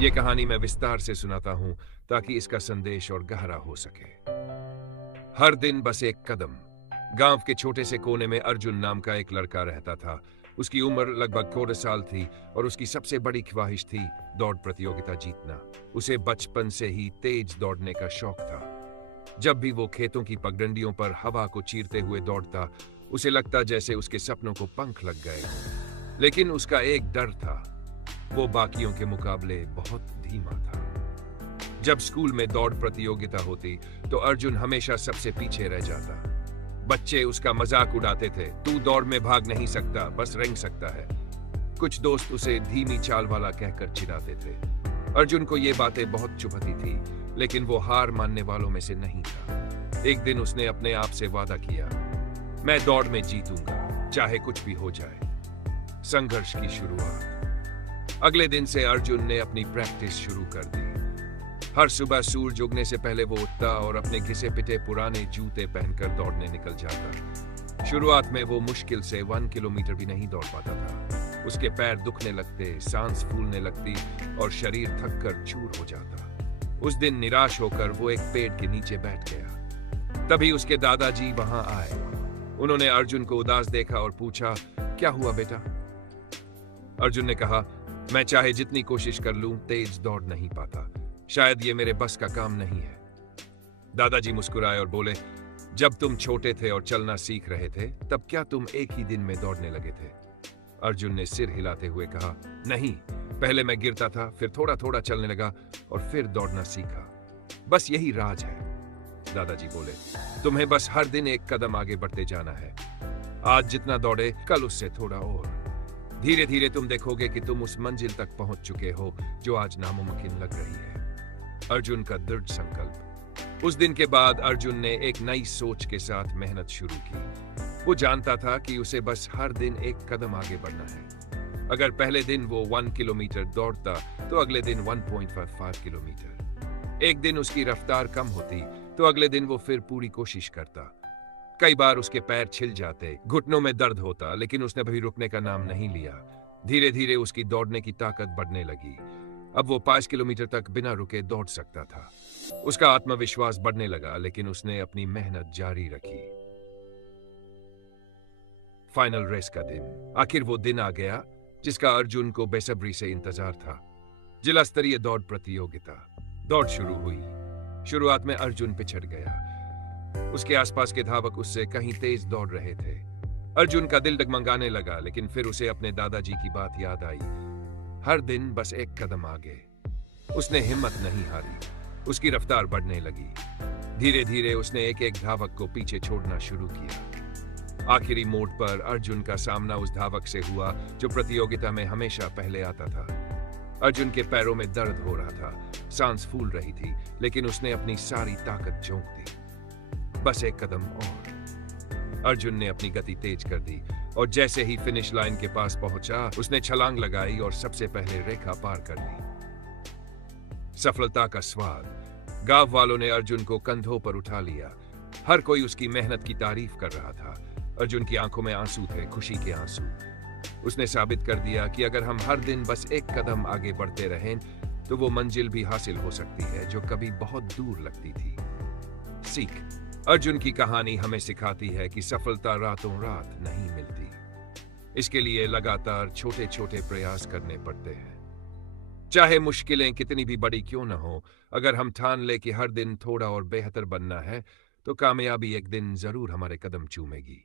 ये कहानी मैं विस्तार से सुनाता हूं ताकि इसका संदेश और गहरा हो सके। हर दिन बस एक कदम। गांव के छोटे से कोने में अर्जुन नाम का एक लड़का रहता था। उसकी उम्र लगभग 14 साल थी और उसकी सबसे बड़ी ख्वाहिश थी दौड़ प्रतियोगिता जीतना। उसे बचपन से ही तेज दौड़ने का शौक था। जब भी वो खेतों की पगडंडियों पर हवा को चीरते हुए दौड़ता, उसे लगता जैसे उसके सपनों को पंख लग गए। लेकिन उसका एक डर था, वो बाकियों के मुकाबले बहुत धीमा था। जब स्कूल में दौड़ प्रतियोगिता होती तो अर्जुन हमेशा सबसे पीछे रह जाता। बच्चे उसका मजाक उड़ाते थे, तू दौड़ में भाग नहीं सकता, बस रेंग सकता है। कुछ दोस्त उसे धीमी चाल वाला कहकर चिढ़ाते थे। अर्जुन को ये बातें बहुत चुभती थी, लेकिन वो हार मानने वालों में से नहीं था। एक दिन उसने अपने आप से वादा किया, मैं दौड़ में जीतूंगा, चाहे कुछ भी हो जाए। संघर्ष की शुरुआत। अगले दिन से अर्जुन ने अपनी प्रैक्टिस शुरू कर दी। हर सुबह सूरज उगने से पहले वो उठता और अपने घिसे पिटे पुराने जूते पहनकर दौड़ने निकल जाता। शुरुआत में वो मुश्किल से 1 किलोमीटर भी नहीं दौड़ पाता था। उसके पैर दुखने लगते, सांस फूलने लगती और शरीर थककर चूर हो जाता। उस दिन निराश होकर वो एक पेड़ के नीचे बैठ गया। तभी उसके दादाजी वहां आए। उन्होंने अर्जुन को उदास देखा और पूछा, क्या हुआ बेटा? अर्जुन ने कहा, मैं चाहे जितनी कोशिश कर लूं, तेज दौड़ नहीं पाता। शायद ये मेरे बस का काम नहीं है। दादाजी मुस्कुराए और बोले, जब तुम छोटे थे और चलना सीख रहे थे, तब क्या तुम एक ही दिन में दौड़ने लगे थे? अर्जुन ने सिर हिलाते हुए कहा, नहीं, पहले मैं गिरता था, फिर थोड़ा थोड़ा चलने लगा और फिर दौड़ना सीखा। बस यही राज है। दादाजी बोले, तुम्हें बस हर दिन एक कदम आगे बढ़ते जाना है। आज जितना दौड़े, कल उससे थोड़ा और। धीरे धीरे तुम देखोगे कि तुम उस मंजिल तक पहुंच चुके हो जो आज नामुमकिन लग रही है। अर्जुन का दृढ़ संकल्प। उस दिन के बाद अर्जुन ने एक नई सोच के साथ मेहनत शुरू की। वो जानता था कि उसे बस हर दिन एक कदम आगे बढ़ना है। अगर पहले दिन वो 1 किलोमीटर दौड़ता तो अगले दिन 1.55 किलोमीटर। एक दिन उसकी रफ्तार कम होती तो अगले दिन वो फिर पूरी कोशिश करता। कई बार उसके पैर छिल जाते, घुटनों में दर्द होता, लेकिन उसने कभी रुकने का नाम नहीं लिया। धीरे धीरे उसकी दौड़ने की ताकत बढ़ने लगी। अब वो 5 किलोमीटर तक बिना रुके दौड़ सकता था। उसका आत्मविश्वास बढ़ने लगा, लेकिन उसने अपनी मेहनत जारी रखी। फाइनल रेस का दिन। आखिर वो दिन आ गया जिसका अर्जुन को बेसब्री से इंतजार था। जिला स्तरीय दौड़ प्रतियोगिता। दौड़ शुरू हुई। शुरुआत में अर्जुन पिछड़ गया। उसके आसपास के धावक उससे कहीं तेज दौड़ रहे थे। अर्जुन का दिल डगमगाने लगा, लेकिन फिर उसे अपने दादाजी की बात याद आई, हर दिन बस एक कदम आगे। उसने हिम्मत नहीं हारी। उसकी रफ्तार बढ़ने लगी। धीरे धीरे उसने एक एक धावक को पीछे छोड़ना शुरू किया। आखिरी मोड़ पर अर्जुन का सामना उस धावक से हुआ जो प्रतियोगिता में हमेशा पहले आता था। अर्जुन के पैरों में दर्द हो रहा था, सांस फूल रही थी, लेकिन उसने अपनी सारी ताकत झोंक दी। बस एक कदम और। अर्जुन ने अपनी गति तेज कर दी और जैसे ही फिनिश लाइन के पास पहुंचा, उसने छलांग लगाई और सबसे पहले रेखा पार कर ली। सफलता का स्वाद। गांव वालों ने अर्जुन को कंधों पर उठा लिया। हर कोई उसकी मेहनत की तारीफ कर रहा था। अर्जुन की आंखों में आंसू थे, खुशी के आंसू। उसने साबित कर दिया कि अगर हम हर दिन बस एक कदम आगे बढ़ते रहें तो वो मंजिल भी हासिल हो सकती है जो कभी बहुत दूर लगती थी। सीख। अर्जुन की कहानी हमें सिखाती है कि सफलता रातों रात नहीं मिलती। इसके लिए लगातार छोटे छोटे प्रयास करने पड़ते हैं। चाहे मुश्किलें कितनी भी बड़ी क्यों न हो, अगर हम ठान ले कि हर दिन थोड़ा और बेहतर बनना है, तो कामयाबी एक दिन जरूर हमारे कदम चूमेगी।